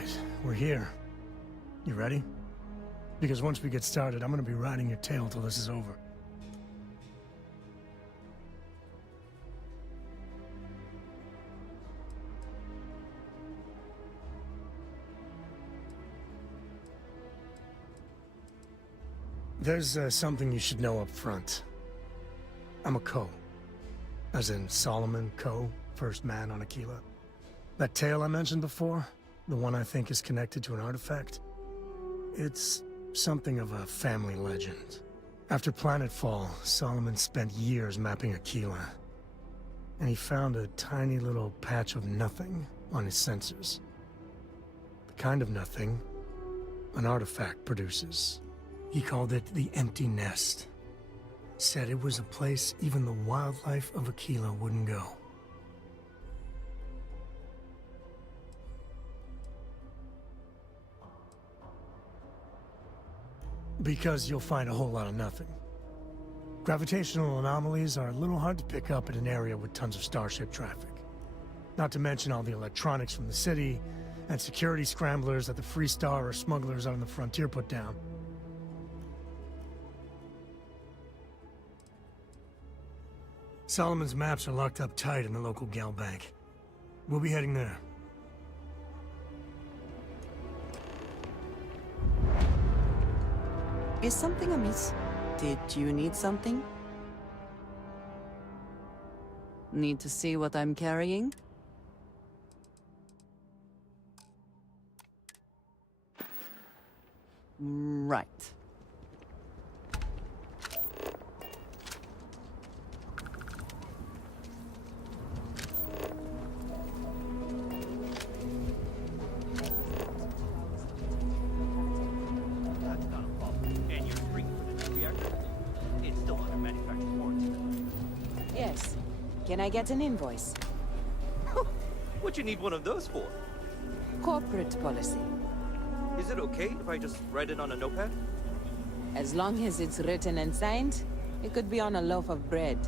Alright, we're here. You ready? Because once we get started, I'm gonna be riding your tail till this is over. There's something you should know up front. I'm a Ko. As in Solomon Ko, first man on Aquila. That tale I mentioned before, the one I think is connected to an artifact, it's something of a family legend. After planetfall, Solomon spent years mapping Aquila, and he found a tiny little patch of nothing on his sensors. The kind of nothing an artifact produces. He called it the Empty Nest. Said it was a place even the wildlife of Aquila wouldn't go. Because you'll find a whole lot of nothing. Gravitational anomalies are a little hard to pick up in an area with tons of starship traffic. Not to mention all the electronics from the city, and security scramblers that the Free Star or smugglers out on the frontier put down. Solomon's maps are locked up tight in the local gal bank. We'll be heading there. Is something amiss? Did you need something? Need to see what I'm carrying? Right. Yes. Can I get an invoice? What you need one of those for? Corporate policy. Is it okay if I just write it on a notepad? As long as it's written and signed, it could be on a loaf of bread.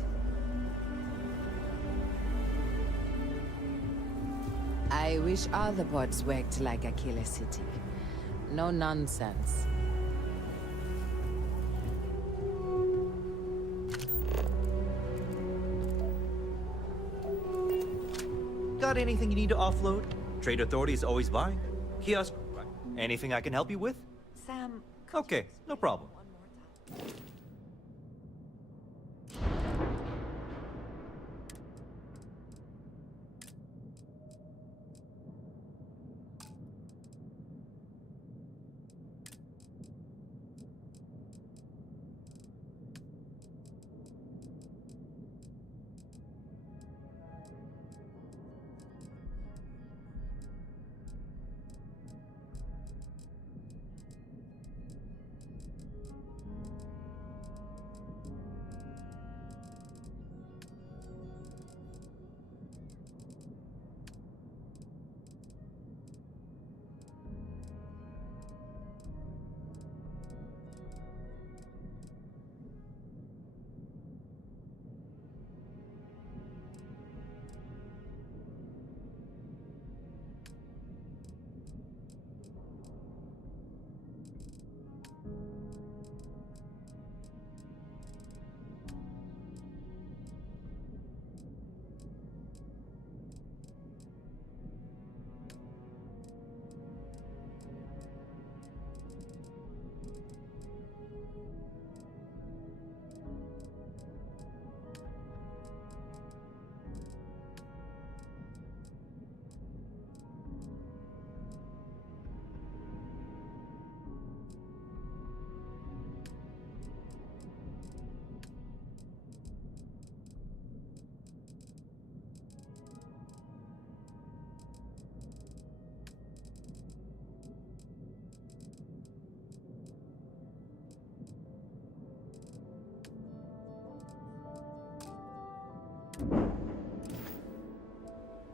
I wish all the bots worked like Aquila City. No nonsense. Got anything you need to offload? Trade Authority is always buying. Kiosk. Anything I can help you with? Sam... Okay, no problem.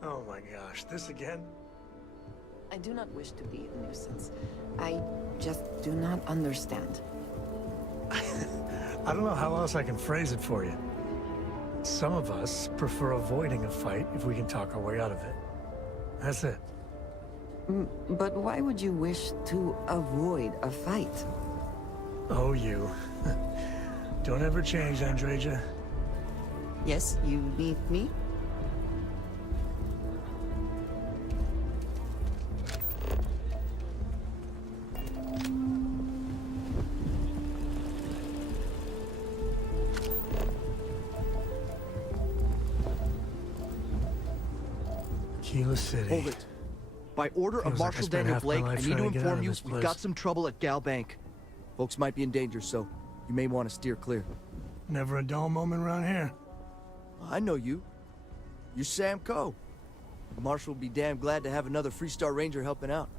Oh my gosh, this again? I do not wish to be a nuisance. I just do not understand. I don't know how else I can phrase it for you. Some of us prefer avoiding a fight if we can talk our way out of it. That's it. But why would you wish to avoid a fight? Oh, you. Don't ever change, Andreja. Yes, you need me? Keela City. Hold it. By order of Feels like I Marshal spent Daniel half my Blake, life I need trying to to get out inform of you this we've place. got some trouble at Gal Bank. Folks might be in danger, so you may want to steer clear. Never a dull moment around here. I know you. You're Sam Coe. The Marshal will be damn glad to have another Freestar Ranger helping out.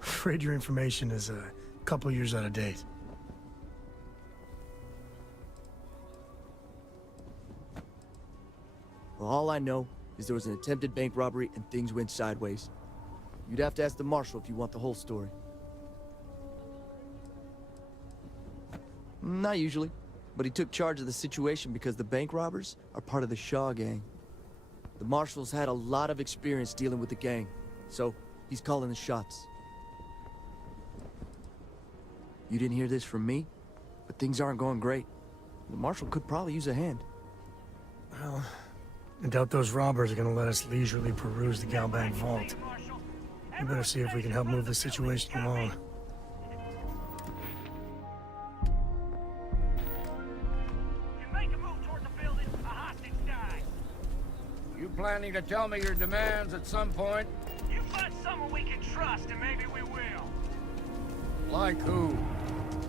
Afraid your information is a couple years out of date. Well, all I know is there was an attempted bank robbery and things went sideways. You'd have to ask the Marshal if you want the whole story. Not usually, but he took charge of the situation because the bank robbers are part of the Shaw gang. The Marshal's had a lot of experience dealing with the gang, so he's calling the shots. You didn't hear this from me, but things aren't going great. The Marshal could probably use a hand. Well, I doubt those robbers are gonna let us leisurely peruse the Galbank vault. We better see if we can help move the situation along. You planning to tell me your demands at some point? You find someone we can trust, and maybe we will. Like who?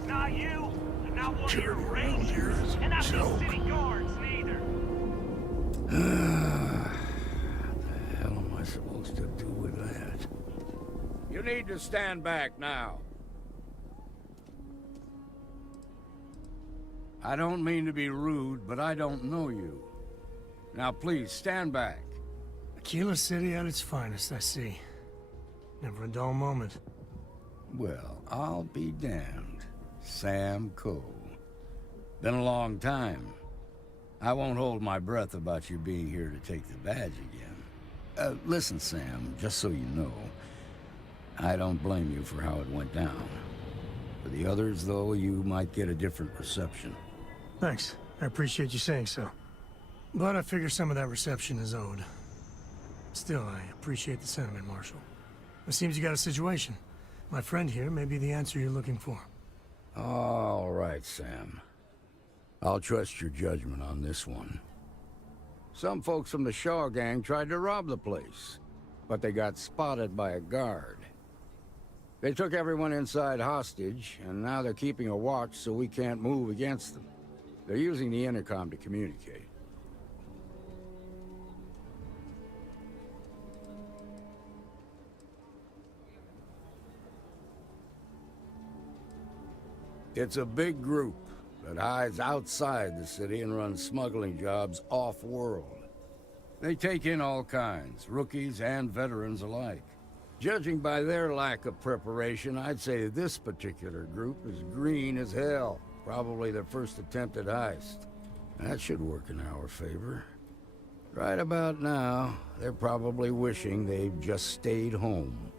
Not you, and not one of your rangers, and not these city guards, neither. The hell am I supposed to do with that? You need to stand back now. I don't mean to be rude, but I don't know you. Now please, stand back. Keela City at its finest, I see. Never a dull moment. Well, I'll be damned. Sam Coe. Been a long time. I won't hold my breath about you being here to take the badge again. Listen, Sam, just so you know, I don't blame you for how it went down. For the others, though, you might get a different reception. Thanks. I appreciate you saying so. But I figure some of that reception is owed. Still, I appreciate the sentiment, Marshal. It seems you got a situation. My friend here may be the answer you're looking for. All right, Sam. I'll trust your judgment on this one. Some folks from the Shaw gang tried to rob the place, but they got spotted by a guard. They took everyone inside hostage, and now they're keeping a watch so we can't move against them. They're using the intercom to communicate. It's a big group that hides outside the city and runs smuggling jobs off-world. They take in all kinds, rookies and veterans alike. Judging by their lack of preparation, I'd say this particular group is green as hell. Probably their first attempt at heist. That should work in our favor. Right about now, they're probably wishing they'd just stayed home.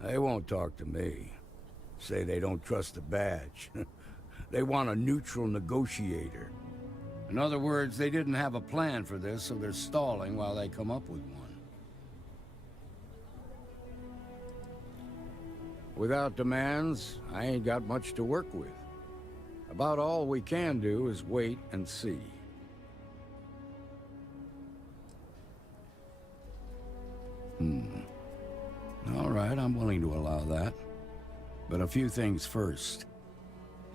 They won't talk to me. Say they don't trust the badge. They want a neutral negotiator. In other words, they didn't have a plan for this, so they're stalling while they come up with one. Without demands, I ain't got much to work with. About all we can do is wait and see. All right, I'm willing to allow that. But a few things first.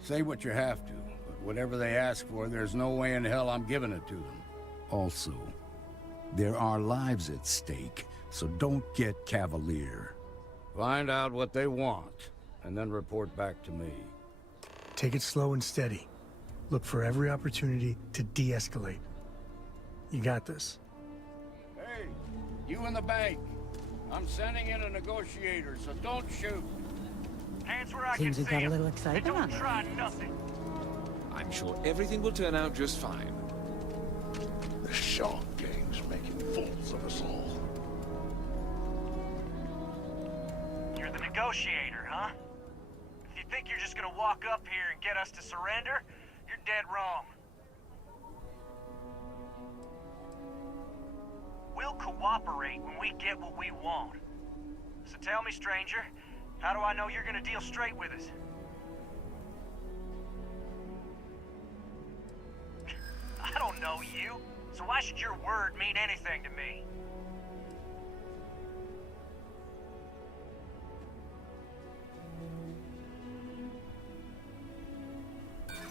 Say what you have to, but whatever they ask for, there's no way in hell I'm giving it to them. Also, there are lives at stake, so don't get cavalier. Find out what they want, and then report back to me. Take it slow and steady. Look for every opportunity to de-escalate. You got this. Hey, you in the bank. I'm sending in a negotiator, so don't shoot. Hands where I Seems can we see got a 'em. little And excitement don't on try nothing. I'm sure everything will turn out just fine. The Shaw gang's making faults of us all. You're the negotiator, huh? If you think you're just gonna walk up here and get us to surrender, you're dead wrong. We'll cooperate when we get what we want. So tell me, stranger, how do I know you're gonna deal straight with us? I don't know you, so why should your word mean anything to me?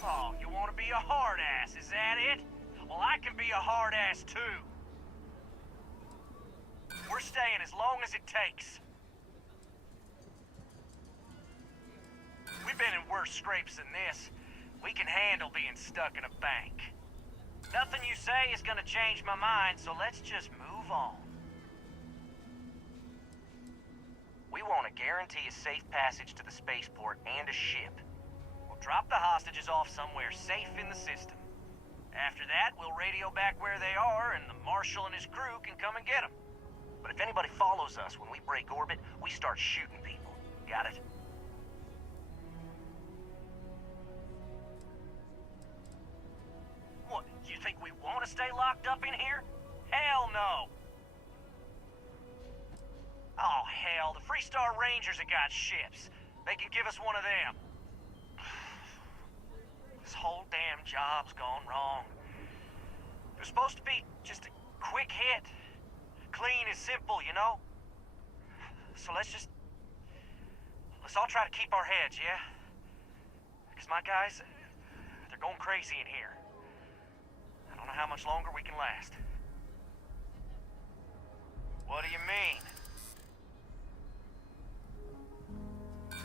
Oh, you want to be a hard ass, is that it? Well, I can be a hard ass too. We're staying as long as it takes. We've been in worse scrapes than this. We can handle being stuck in a bank. Nothing you say is gonna change my mind, so let's just move on. We want to guarantee a safe passage to the spaceport and a ship. We'll drop the hostages off somewhere safe in the system. After that, we'll radio back where they are, and the Marshal and his crew can come and get them. But if anybody follows us when we break orbit, we start shooting people. Got it? What, you think we want to stay locked up in here? Hell no! Oh, hell, the Freestar Rangers have got ships. They can give us one of them. This whole damn job's gone wrong. It was supposed to be just a quick hit. Clean and simple, you know? So let's all try to keep our heads, yeah? Because my guys, they're going crazy in here. I don't know how much longer we can last. What do you mean?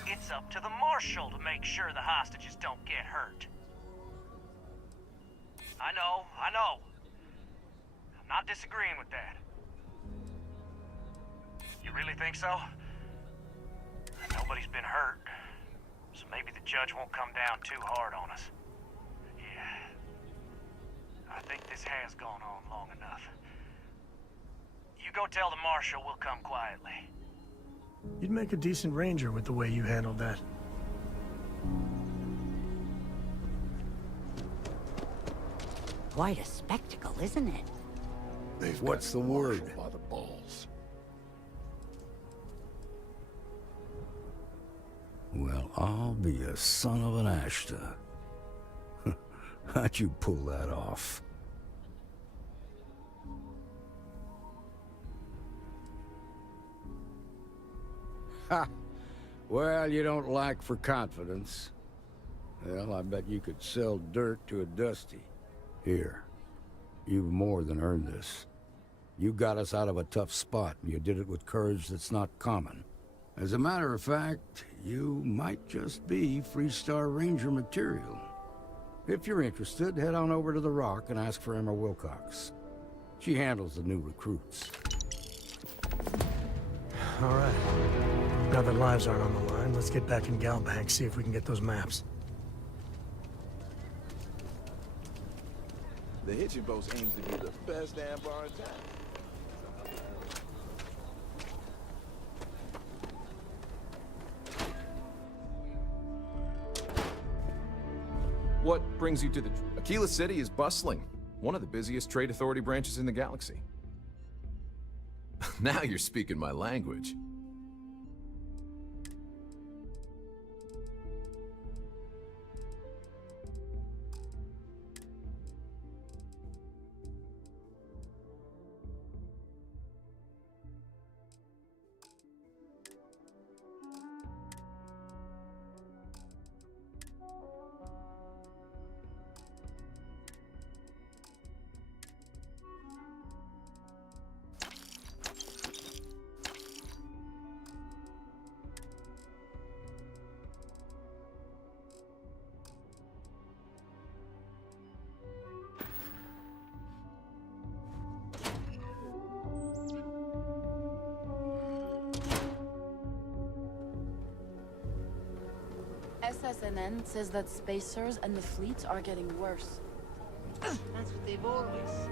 It's up to the Marshal to make sure the hostages don't get hurt. I know. I'm not disagreeing with that. You really think so? Nobody's been hurt, so maybe the judge won't come down too hard on us. Yeah. I think this has gone on long enough. You go tell the Marshal we'll come quietly. You'd make a decent ranger with the way you handled that. Quite a spectacle, isn't it? They've What's got the word? Marshal by the balls. Well, I'll be a son of an Ashta. How'd you pull that off? Ha! Well, you don't lack for confidence. Well, I bet you could sell dirt to a Dusty. Here, you've more than earned this. You got us out of a tough spot, and you did it with courage that's not common. As a matter of fact, you might just be Freestar Ranger material. If you're interested, head on over to the Rock and ask for Emma Wilcox. She handles the new recruits. All right. Now that lives aren't on the line, let's get back in Galbank, see if we can get those maps. The hitching boat aims to be the best damn bar in town. What brings you to the... Aquila City is bustling. One of the busiest trade authority branches in the galaxy. Now you're speaking my language. SSNN says that spacers and the fleet are getting worse. That's what they've always said.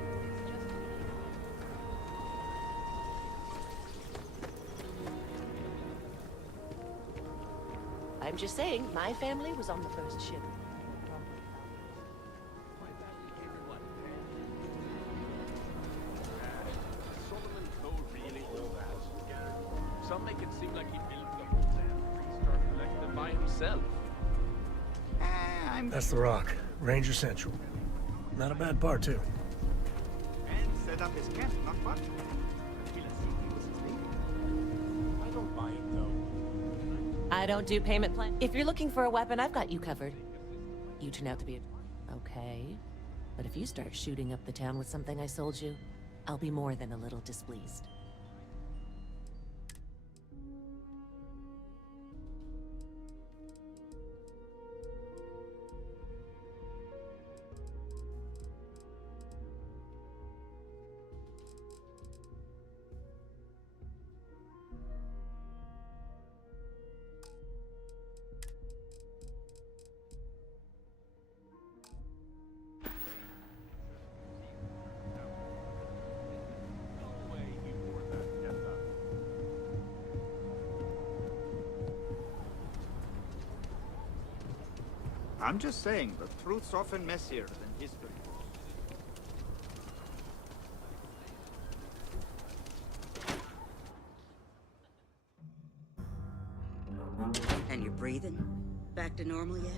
just saying, my family was on the first ship. Solomon Cole really all that? Some make it seem like he built the whole damn Freestar Collective by himself. That's the Rock, Ranger Central. Not a bad part, too. And set up his camp, not much. Killer City was his thing. I don't buy it, though. I don't do payment plan. If you're looking for a weapon, I've got you covered. You turn out to be a... Okay. But if you start shooting up the town with something I sold you, I'll be more than a little displeased. I'm just saying, the truth's often messier than history. And you're breathing? Back to normal yet?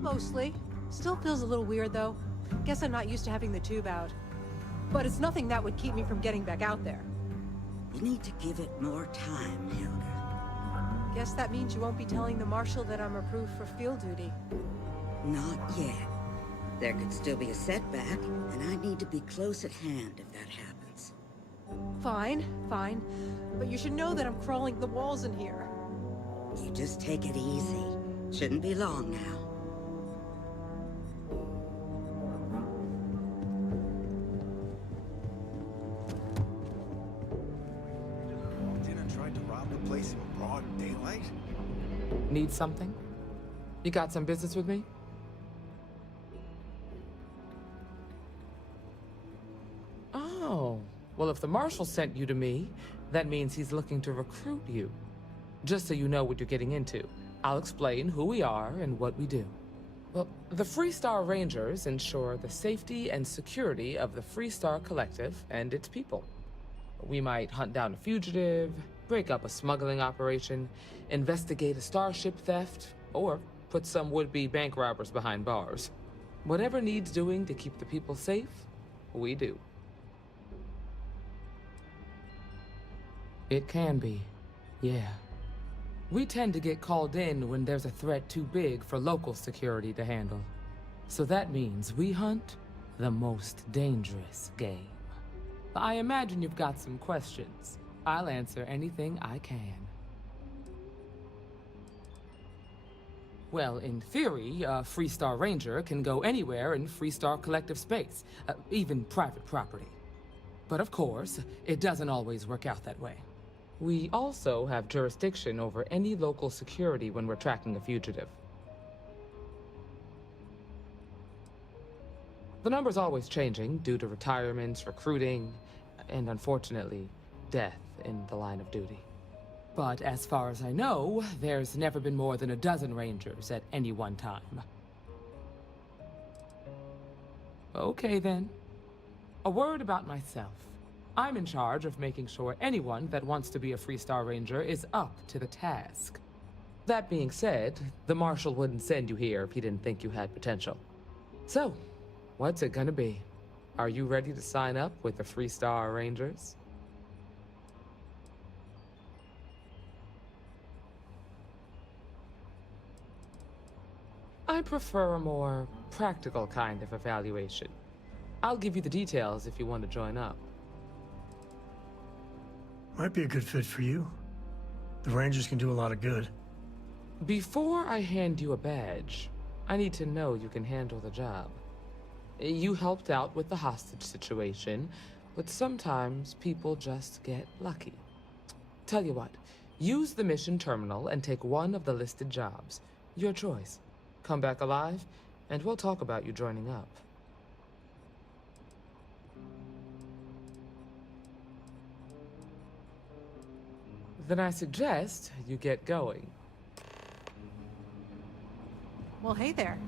Mostly. Still feels a little weird, though. Guess I'm not used to having the tube out. But it's nothing that would keep me from getting back out there. You need to give it more time, Hilda. Guess that means you won't be telling the Marshal that I'm approved for field duty. Not yet. There could still be a setback, and I need to be close at hand if that happens. Fine, fine. But you should know that I'm crawling the walls in here. You just take it easy. Shouldn't be long now. Walked in and tried to rob the place in broad daylight? Need something? You got some business with me? Oh, well, if the Marshal sent you to me, that means he's looking to recruit you. Just so you know what you're getting into, I'll explain who we are and what we do. Well, the Freestar Rangers ensure the safety and security of the Freestar Collective and its people. We might hunt down a fugitive, break up a smuggling operation, investigate a starship theft, or put some would-be bank robbers behind bars. Whatever needs doing to keep the people safe, we do. It can be, yeah. We tend to get called in when there's a threat too big for local security to handle. So that means we hunt the most dangerous game. I imagine you've got some questions. I'll answer anything I can. Well, in theory, a Freestar Ranger can go anywhere in Freestar Collective space, even private property. But of course, it doesn't always work out that way. We also have jurisdiction over any local security when we're tracking a fugitive. The number's always changing due to retirements, recruiting, and unfortunately, death in the line of duty. But as far as I know, there's never been more than a dozen Rangers at any one time. Okay then. A word about myself. I'm in charge of making sure anyone that wants to be a Freestar Ranger is up to the task. That being said, the Marshal wouldn't send you here if he didn't think you had potential. So, what's it gonna be? Are you ready to sign up with the Freestar Rangers? I prefer a more practical kind of evaluation. I'll give you the details if you want to join up. Might be a good fit for you. The Rangers can do a lot of good. Before I hand you a badge, I need to know you can handle the job. You helped out with the hostage situation, but sometimes people just get lucky. Tell you what, use the mission terminal and take one of the listed jobs. Your choice. Come back alive, and we'll talk about you joining up. Then I suggest you get going. Well, hey there.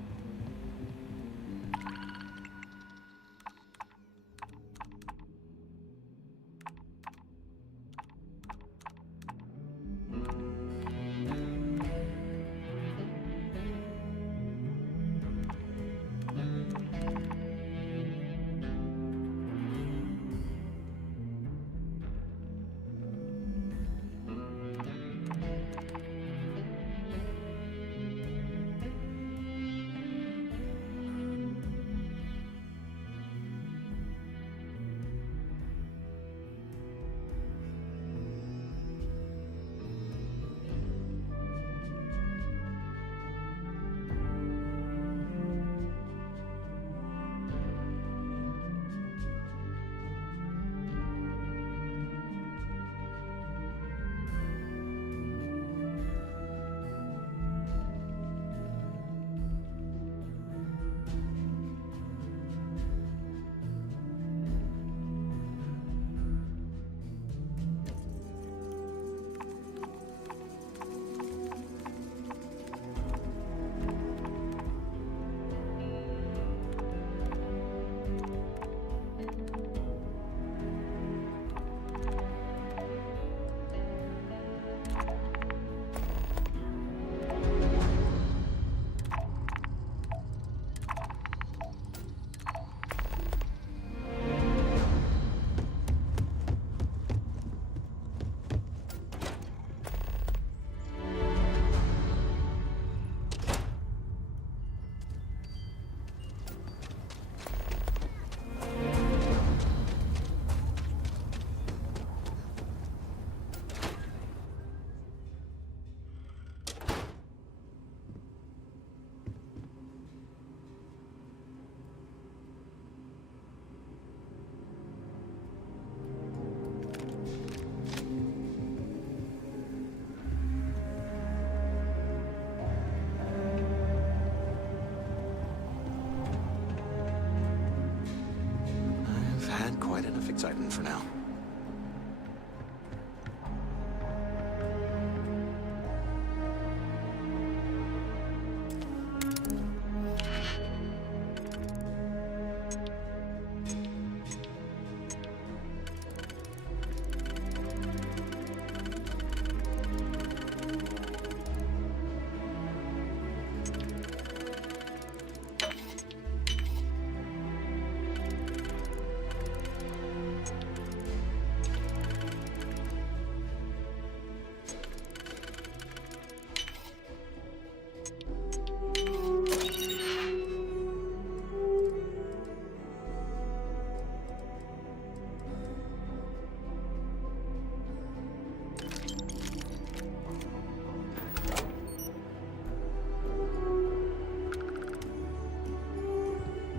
I've had quite enough excitement for now.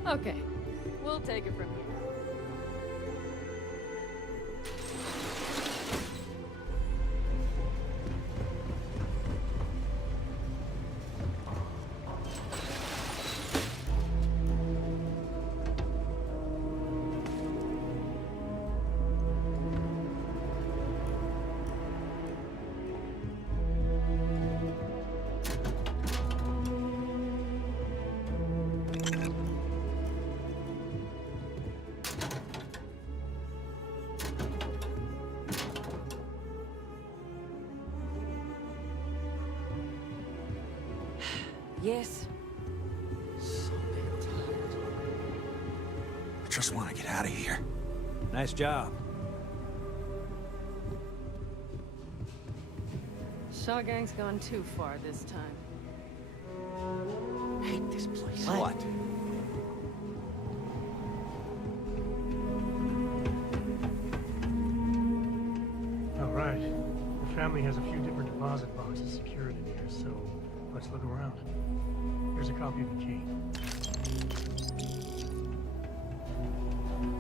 Okay, we'll take it from here. Yes. I just want to get out of here. Nice job. Shaw Gang's gone too far this time. I hate this place. What? All right. The family has a few different deposit boxes secured in here, so let's look around. Here's a copy of the key.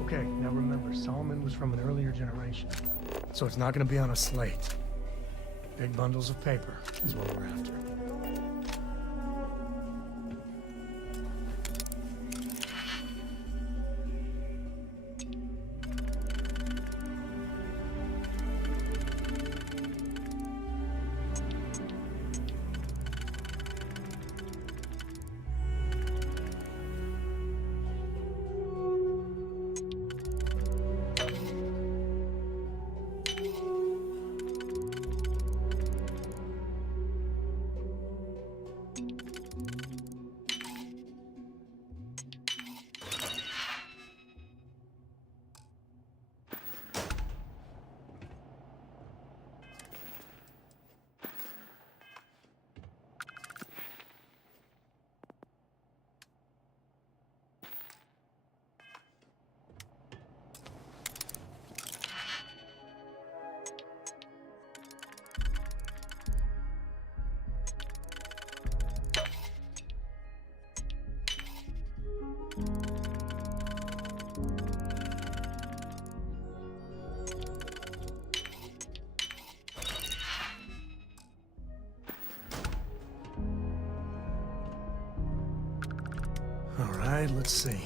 Okay, now remember, Solomon was from an earlier generation, so it's not going to be on a slate. Big bundles of paper is what we're after. Let's see.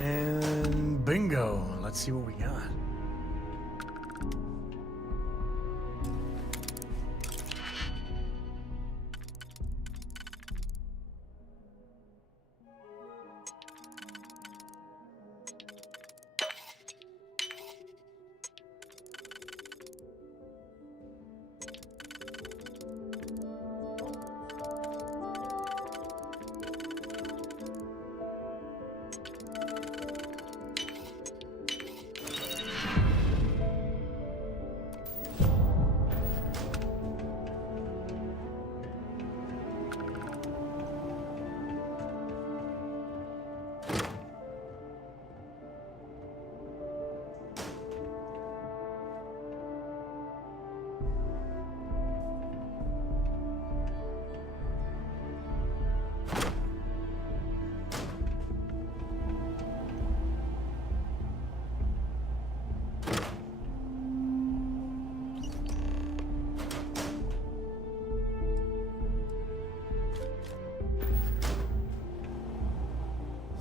And bingo. Let's see what we got.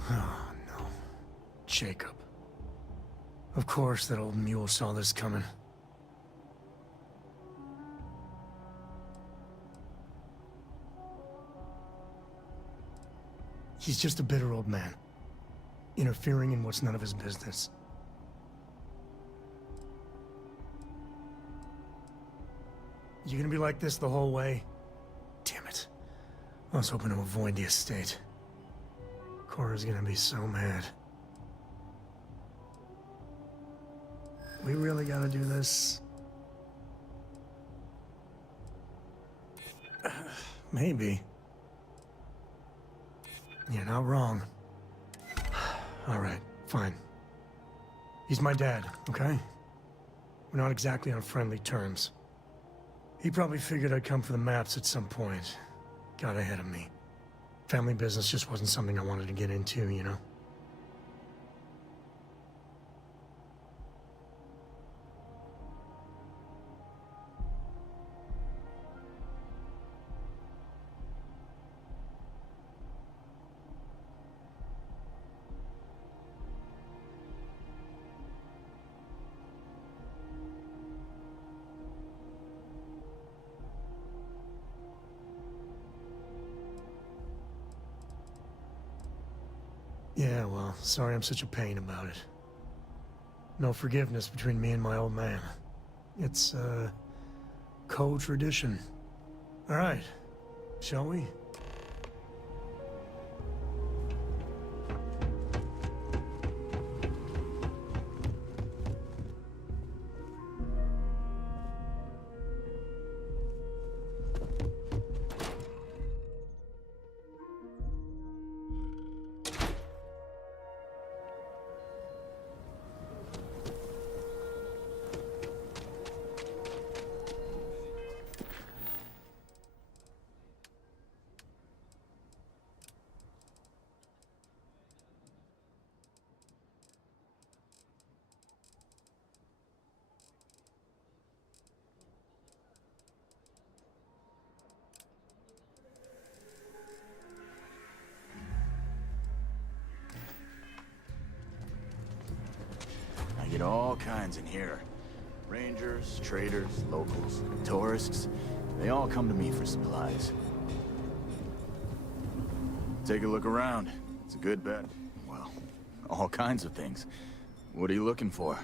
Oh, no. Jacob. Of course that old mule saw this coming. He's just a bitter old man, interfering in what's none of his business. You gonna be like this the whole way? Damn it. I was hoping to avoid the estate. Cora's gonna be so mad. We really gotta do this? Maybe. You're not wrong. All right, fine. He's my dad, okay? We're not exactly on friendly terms. He probably figured I'd come for the maps at some point. Got ahead of me. Family business just wasn't something I wanted to get into, you know? Yeah, well, sorry I'm such a pain about it. No forgiveness between me and my old man. It's, co-tradition. All right, shall we? I get all kinds in here. Rangers, traders, locals, tourists. They all come to me for supplies. Take a look around. It's a good bet. Well, all kinds of things. What are you looking for?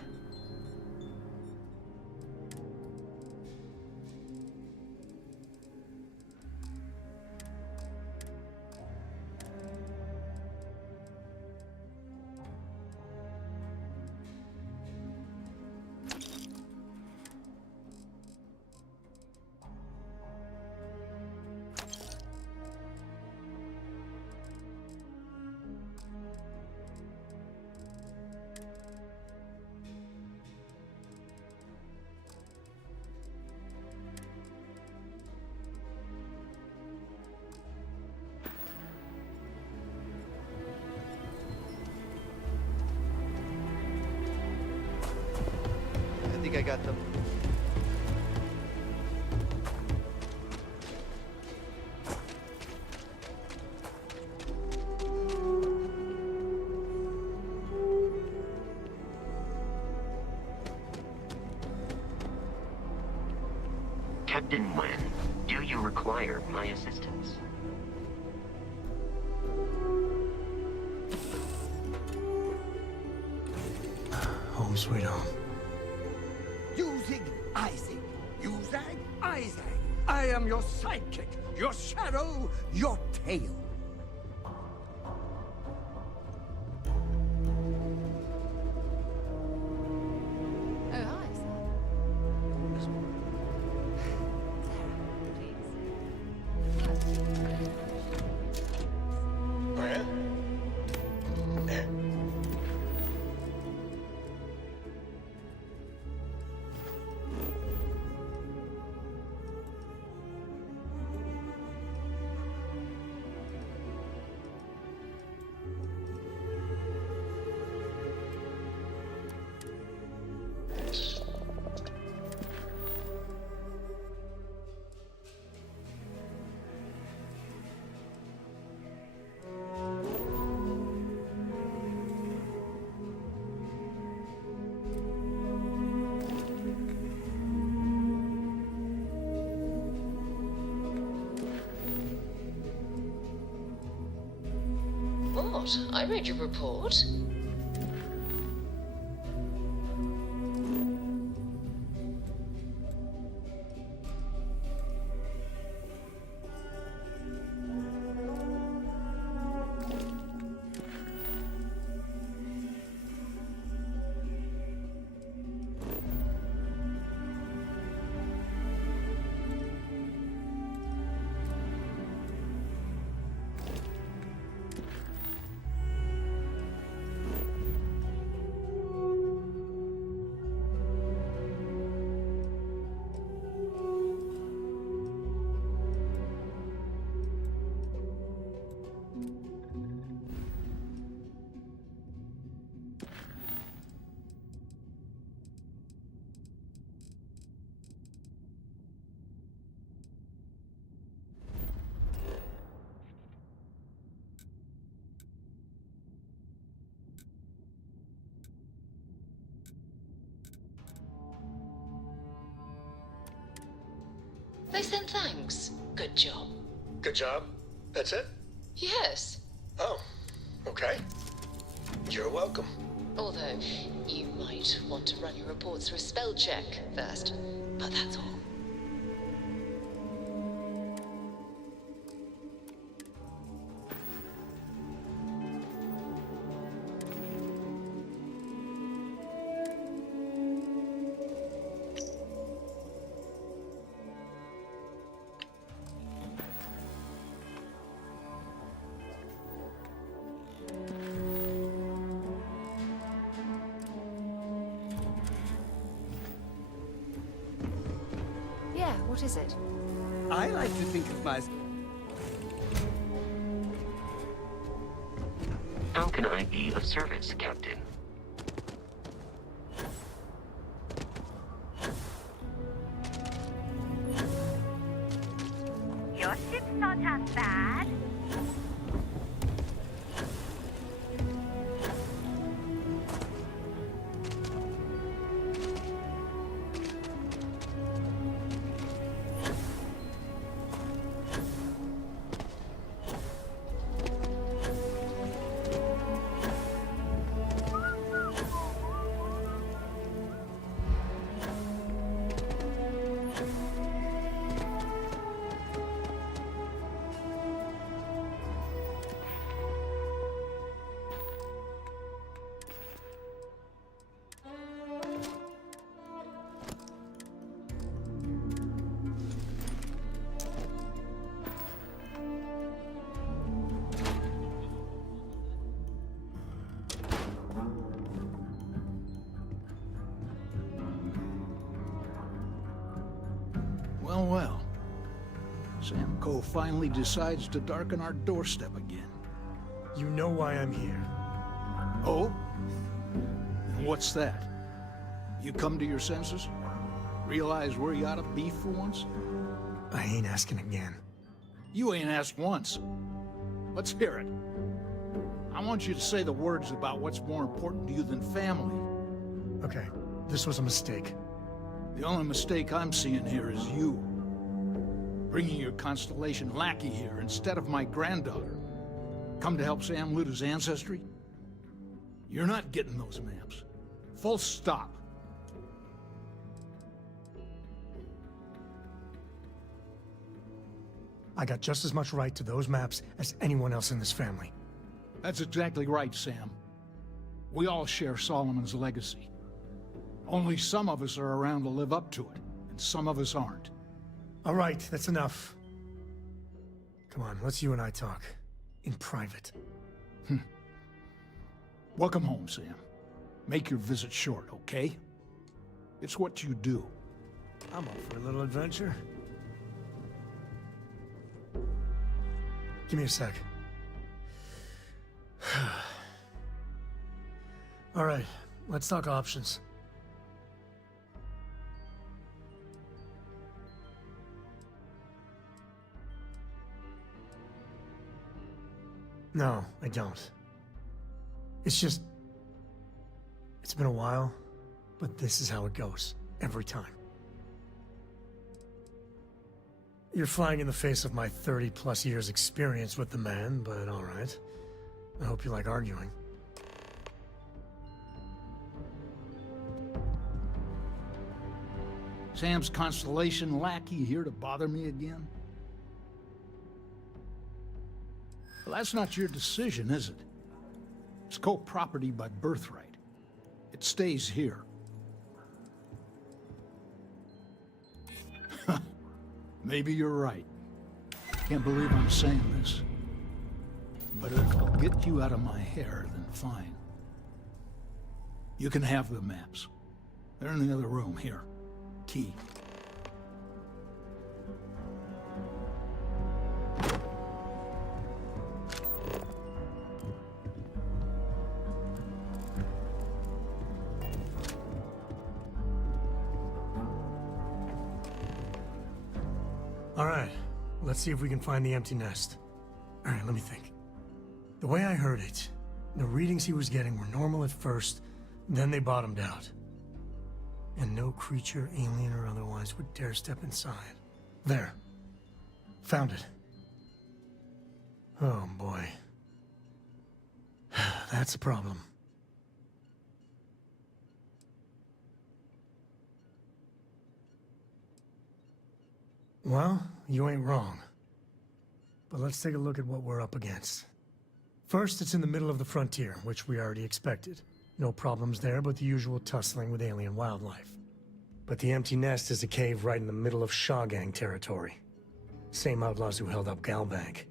think I got them. Captain Wen, do you require my assistance? Home sweet home. Using Isaac. Usag Isaac. I am your sidekick, your shadow, your tail. Oh, hi, Sam. Oh, yeah? What? I read your report. They sent thanks. Good job. Good job? That's it? Yes. Oh, okay. You're welcome. Although, you might want to run your report through a spell check first. But that's all. Yeah, what is it? I like to think of myself. How can I be of service, Captain? Your ship's not as bad. Well, well. Sam Coe finally decides to darken our doorstep again. You know why I'm here. Oh? And what's that? You come to your senses? Realize where you ought to be for once? I ain't asking again. You ain't asked once. Let's hear it. I want you to say the words about what's more important to you than family. Okay, this was a mistake. The only mistake I'm seeing here is you. Bringing your Constellation lackey here instead of my granddaughter. Come to help Sam loot his ancestry? You're not getting those maps. Full stop. I got just as much right to those maps as anyone else in this family. That's exactly right, Sam. We all share Solomon's legacy. Only some of us are around to live up to it, and some of us aren't. All right, that's enough. Come on, let's you and I talk. In private. Welcome home, Sam. Make your visit short, okay? It's what you do. I'm up for a little adventure. Give me a sec. All right, let's talk options. No, I don't. It's just... It's been a while, but this is how it goes. Every time. You're flying in the face of my 30-plus years experience with the man, but all right. I hope you like arguing. Sam's Constellation lackey here to bother me again? Well, that's not your decision, is it? It's co-property by birthright. It stays here. Maybe you're right. Can't believe I'm saying this. But if it'll get you out of my hair, then fine. You can have the maps. They're in the other room, here. Key. All right, let's see if we can find the empty nest. All right, let me think. The way I heard it, the readings he was getting were normal at first, then they bottomed out. And no creature, alien or otherwise, would dare step inside. There. Found it. Oh boy. That's a problem. Well, you ain't wrong. But let's take a look at what we're up against. First, it's in the middle of the frontier, which we already expected. No problems there, but the usual tussling with alien wildlife. But the empty nest is a cave right in the middle of Shawgang territory. Same outlaws who held up Galbank.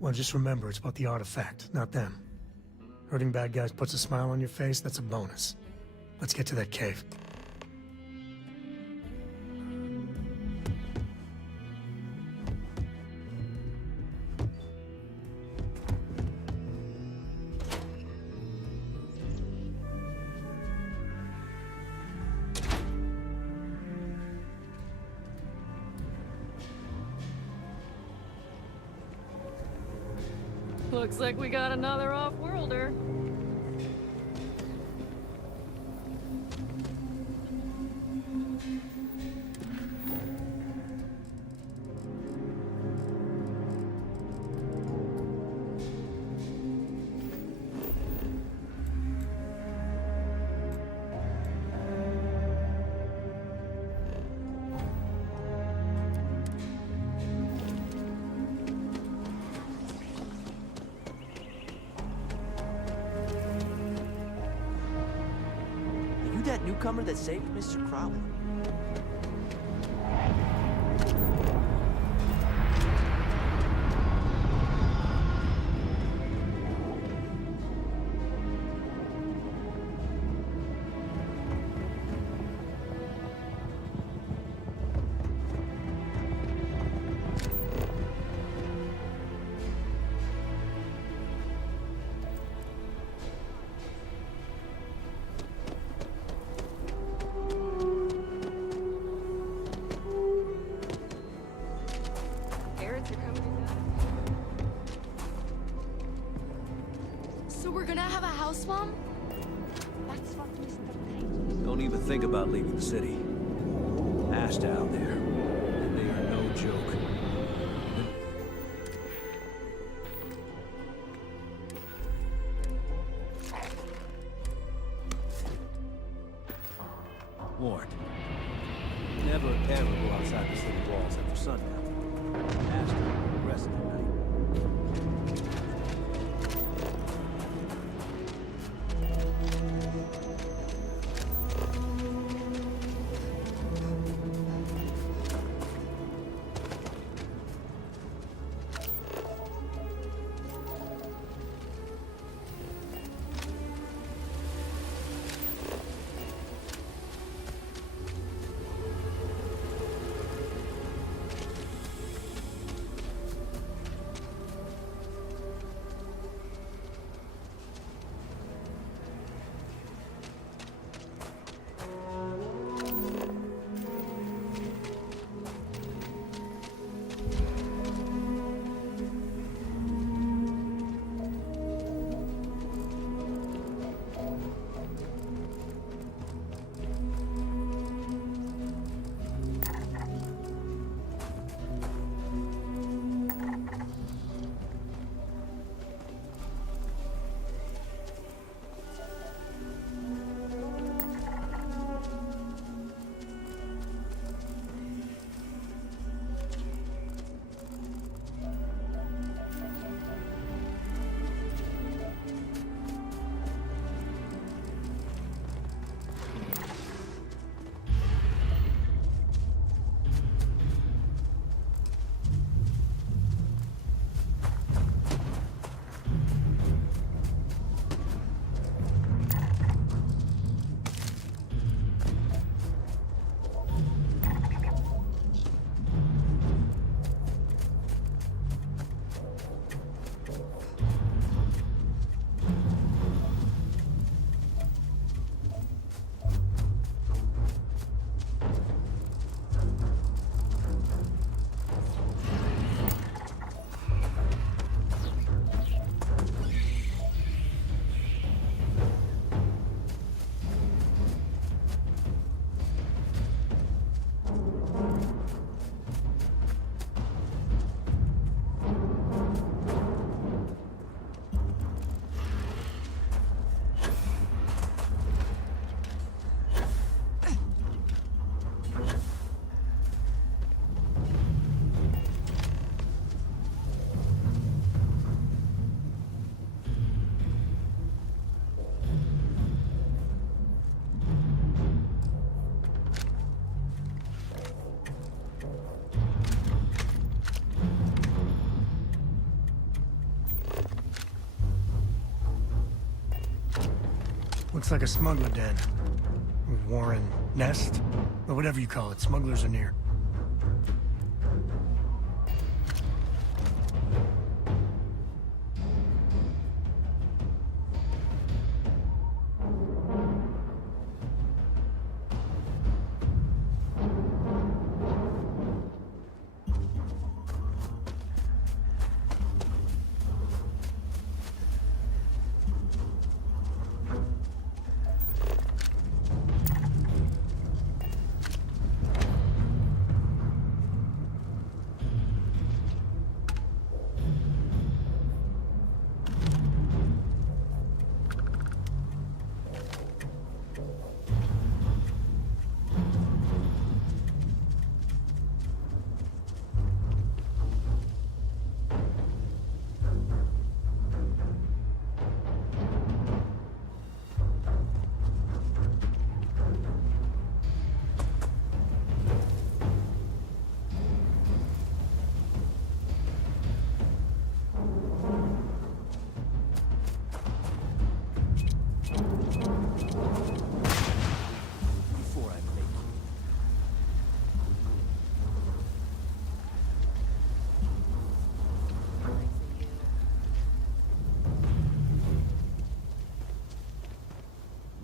Well, just remember, it's about the artifact, not them. Hurting bad guys puts a smile on your face, that's a bonus. Let's get to that cave. Looks like we got another off-worlder. That newcomer that saved Mr. Crowley? So we're gonna have a house, Mom? Don't even think about leaving the city. Ash down there, and they are no joke. Warned. Never ever go outside the city walls after sundown. Ash down the rest of the night. Looks like a smuggler den. Warren nest? Or whatever you call it. Smugglers are near.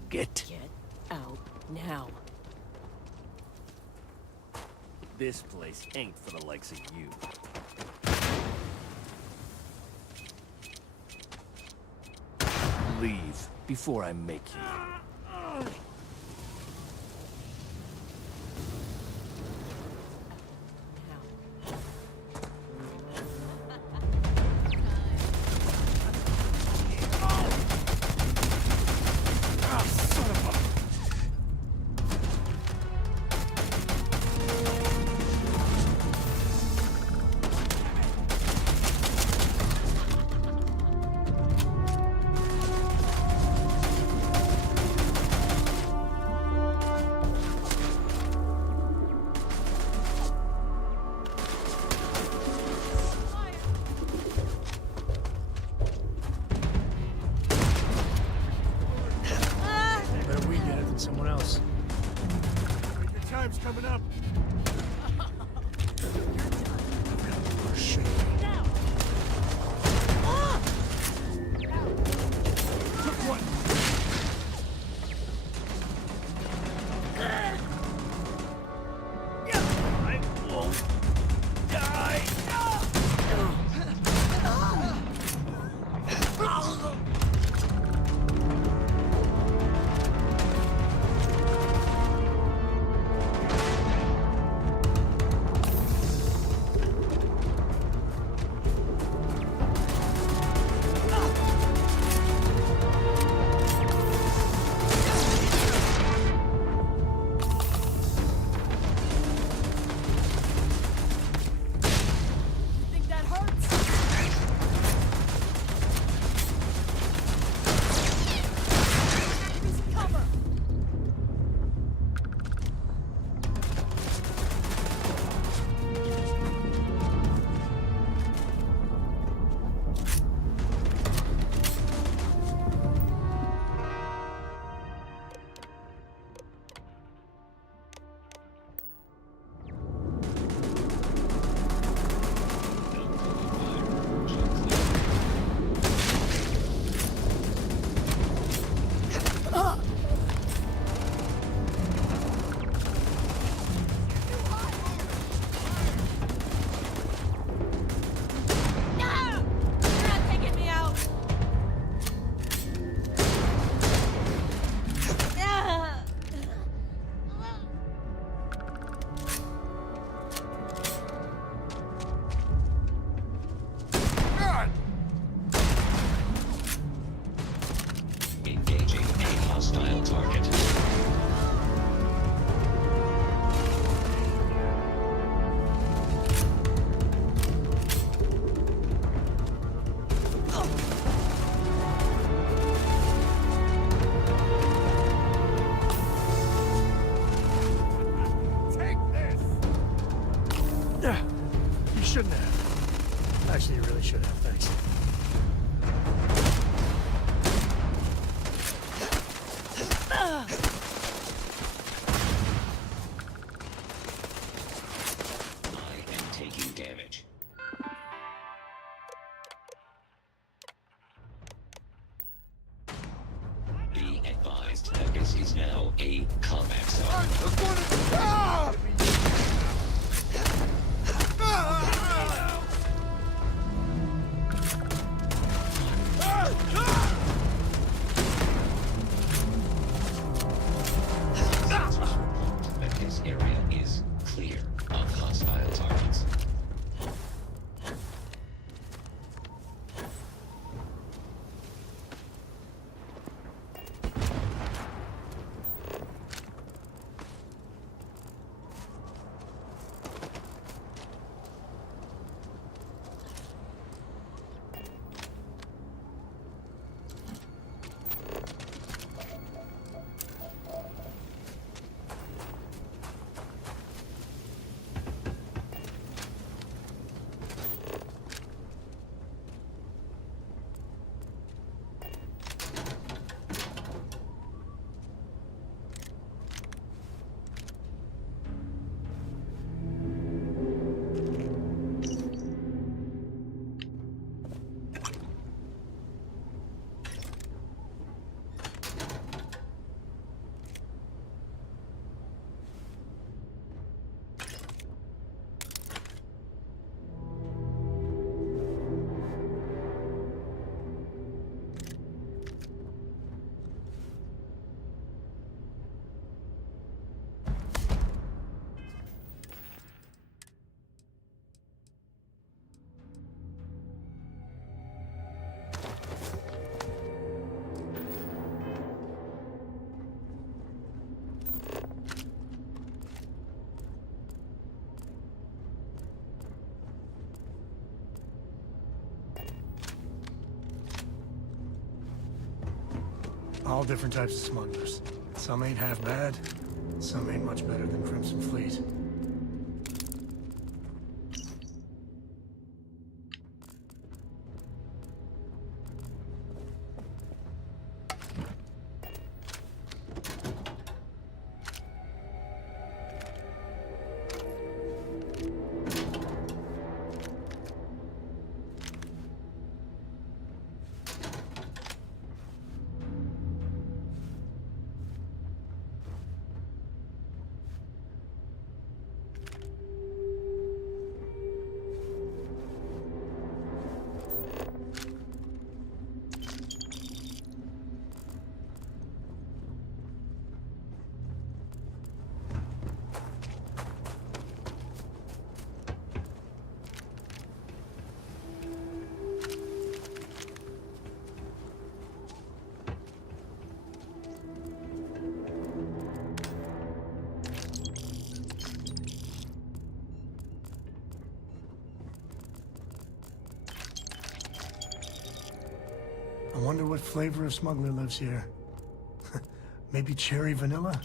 Get out now. This place ain't for the likes of you. leave before I make you. Better we get it than someone else. Your time's coming up. Oh, shit. Took one. I won't die. Think that hurts? Give me some cover. Ah! You're not taking me out. Ah! Engaging a hostile target. Take this. You shouldn't have. Actually, you really should have, thanks. I am taking damage. Be advised that this is now a combat zone. That this area is clear of hostile targets. All different types of smugglers. Some ain't half bad, some ain't much better than Crimson Fleet. I wonder what flavor of smuggler lives here. Maybe cherry vanilla?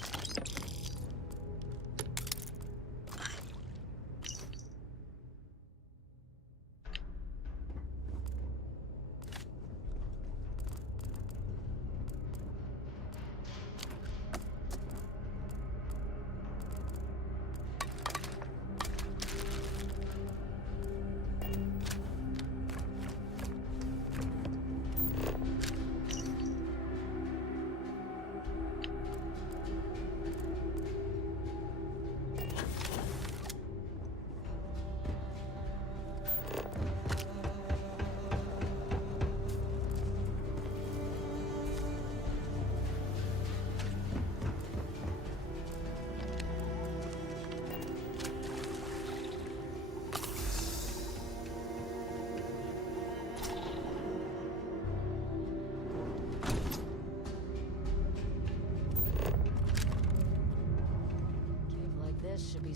This should be.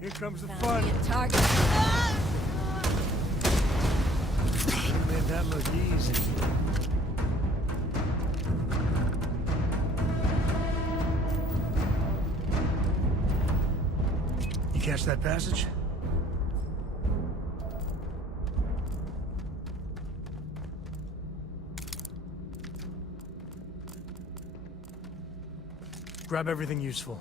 Here comes the Found fun. me a target. You made that look easy. You catch that passage? Grab everything useful.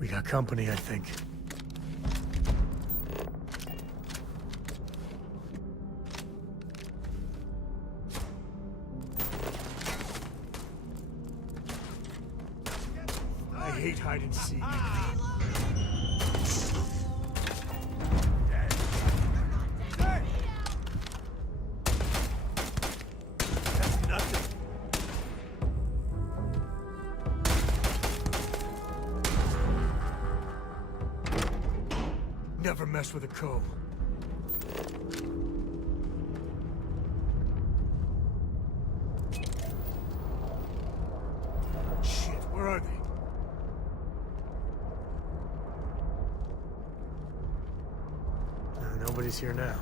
We got company, I think. I hate hide and seek. That's nothing. Never mess with a co. Shit, where are they? Nobody's here now.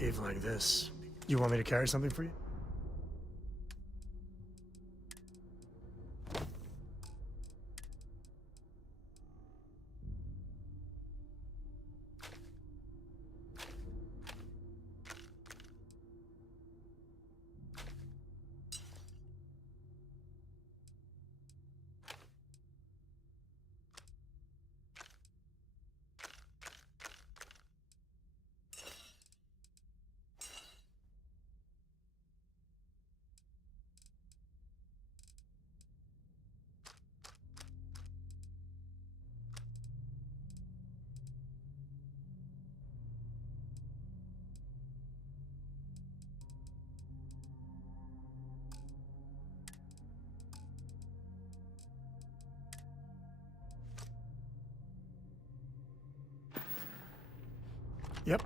cave like this. You want me to carry something for you? Yep.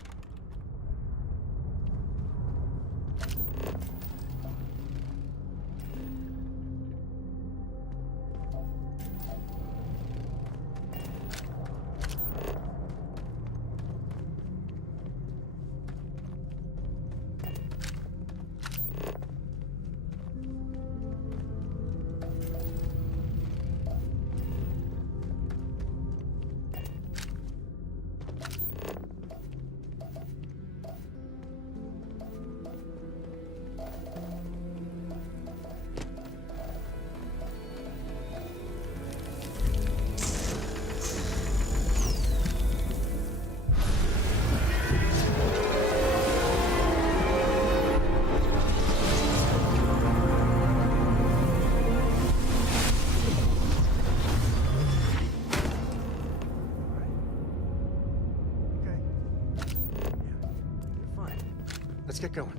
Let's get going.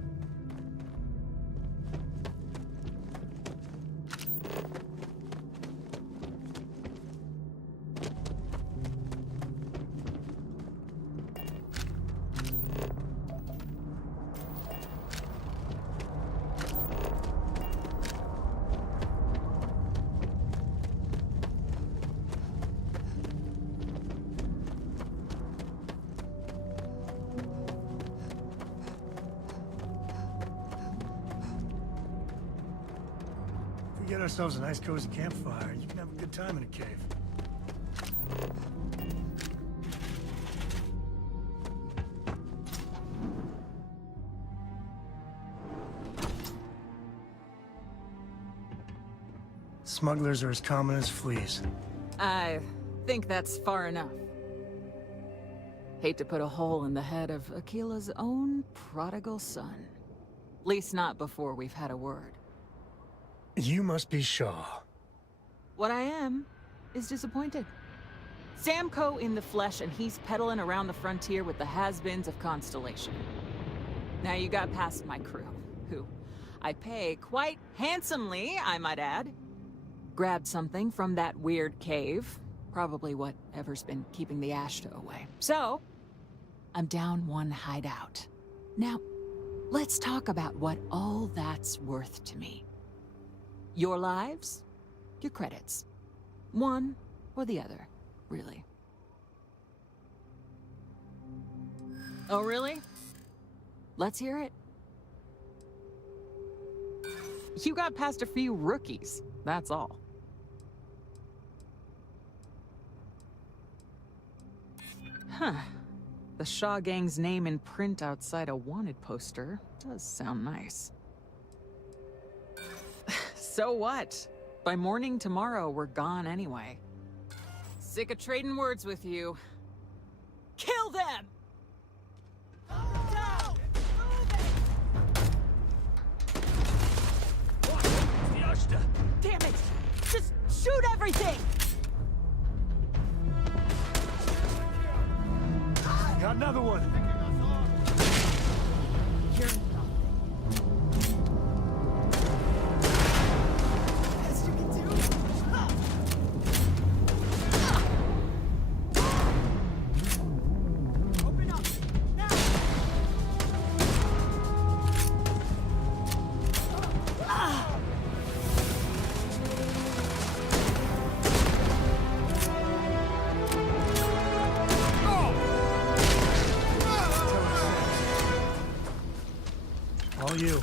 If we get ourselves a nice cozy campfire, you can have a good time in a cave. Smugglers are as common as fleas. I think that's far enough. Hate to put a hole in the head of Akila's own prodigal son. Least not before we've had a word. You must be Shaw. What I am is disappointed. Samco in the flesh, and he's peddling around the frontier with the has-beens of Constellation. Now you got past my crew, who I pay quite handsomely, I might add. Grabbed something from that weird cave. Probably whatever's been keeping the Ashta away. So, I'm down one hideout. Now, let's talk about what all that's worth to me. Your lives, your credits. One or the other, really. Oh, really? Let's hear it. You got past a few rookies, that's all. Huh. The Shaw Gang's name in print outside a wanted poster does sound nice. So what? By morning tomorrow, we're gone anyway. Sick of trading words with you. Kill them! Damn it! Just shoot everything! Got another one. You're best you can do. Open up now. all you.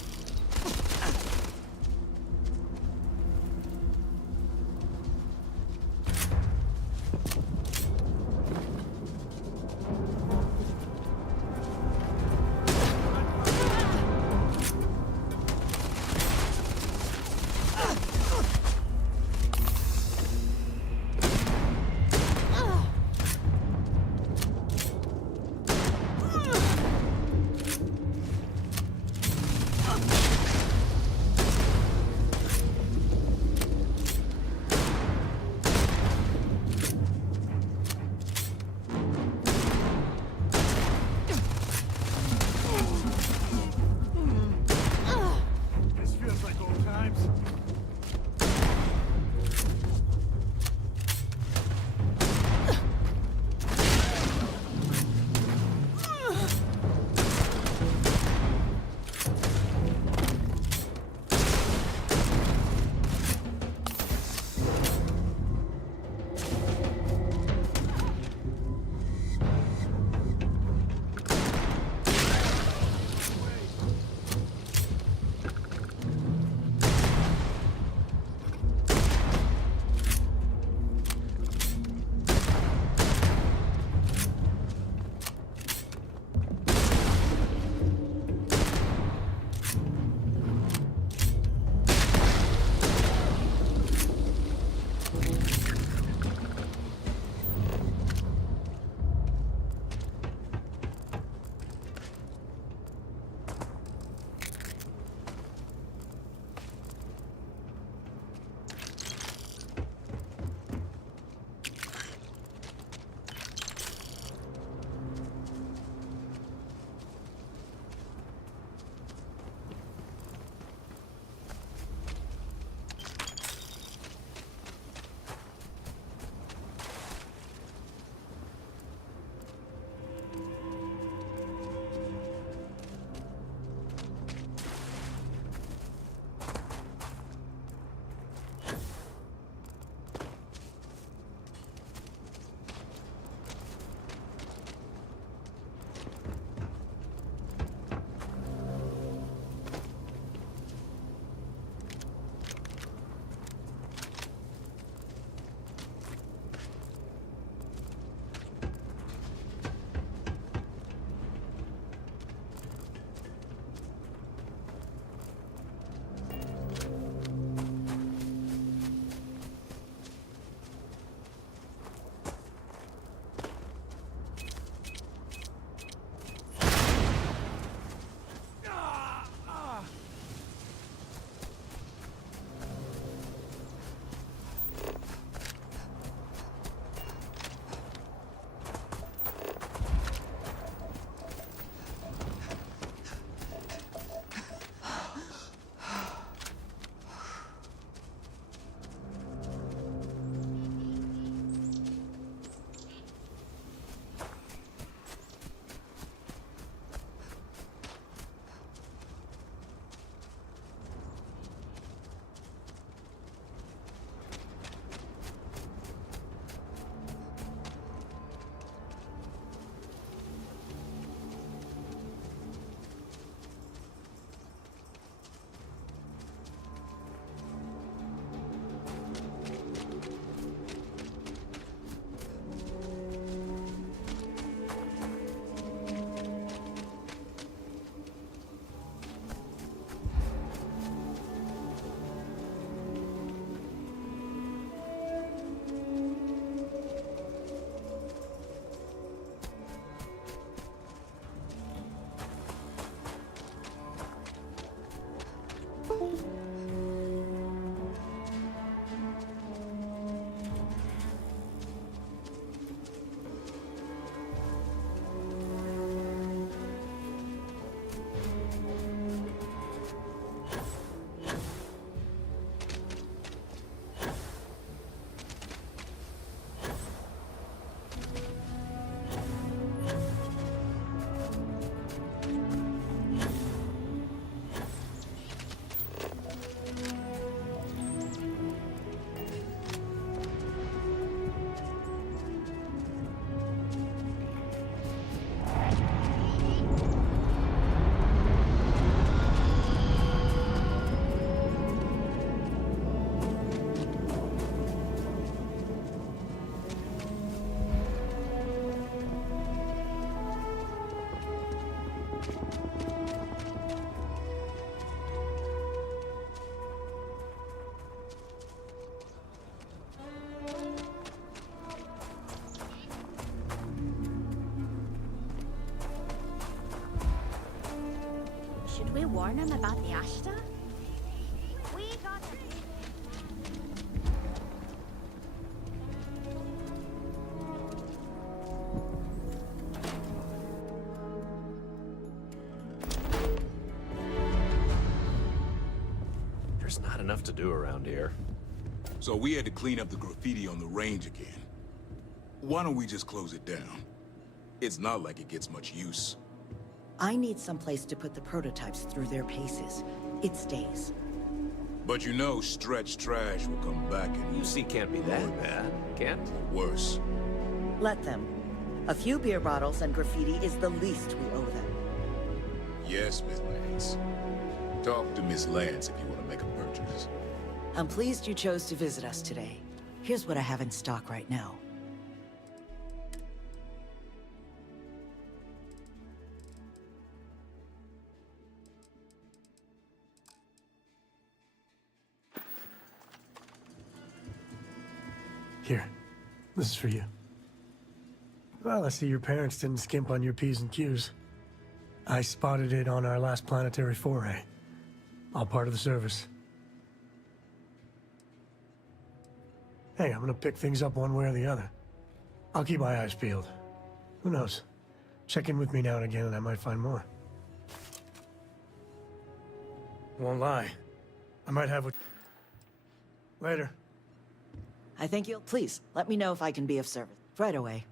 Should we warn him about the Ashta? We got There's not enough to do around here. So we had to clean up the graffiti on the range again. Why don't we just close it down? It's not like it gets much use. I need someplace to put the prototypes through their paces. It stays. But you know stretched trash will come back and... UC can't be that bad, can't? Or worse. Let them. A few beer bottles and graffiti is the least we owe them. Yes, Miss Lance. Talk to Miss Lance if you want to make a purchase. I'm pleased you chose to visit us today. Here's what I have in stock right now. Here, this is for you. Well, I see your parents didn't skimp on your P's and Q's. I spotted it on our last planetary foray. All part of the service. Hey, I'm gonna pick things up one way or the other. I'll keep my eyes peeled. Who knows? Check in with me now and again and I might find more. Won't lie. I might have what... Later. I think you'll... Please, let me know if I can be of service. Right away.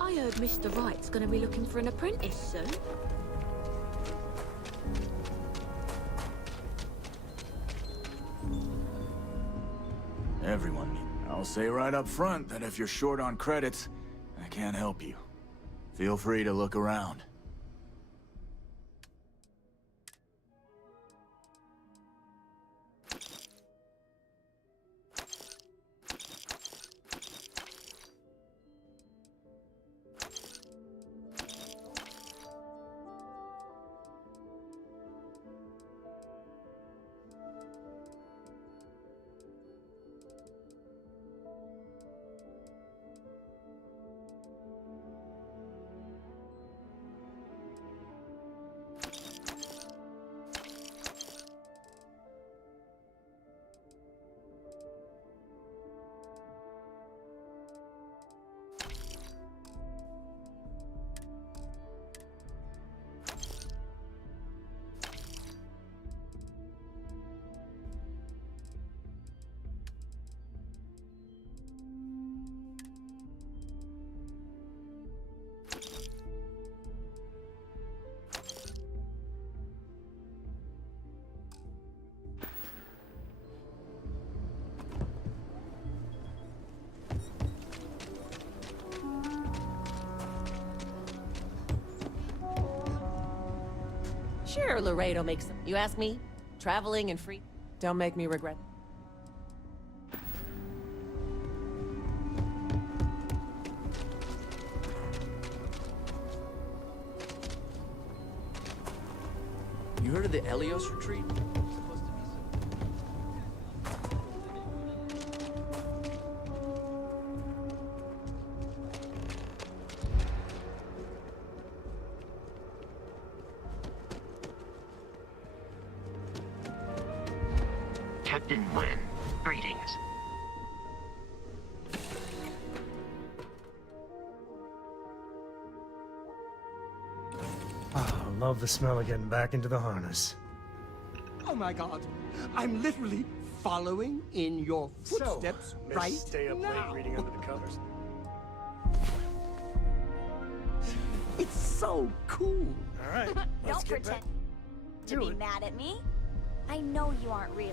I heard Mr. Wright's gonna be looking for an apprentice soon. Everyone. I'll say right up front that if you're short on credits, I can't help you. Feel free to look around. Sure, Laredo makes them. You ask me? Traveling and free. Don't make me regret. You heard of the Elios retreat? Captain Wen, greetings. love the smell of getting back into the harness. Oh my god, I'm literally following in your footsteps So, Miss right stay up now. late reading under the covers. It's so cool. All right, let's Don't get pretend back to be mad at me. I know you aren't really.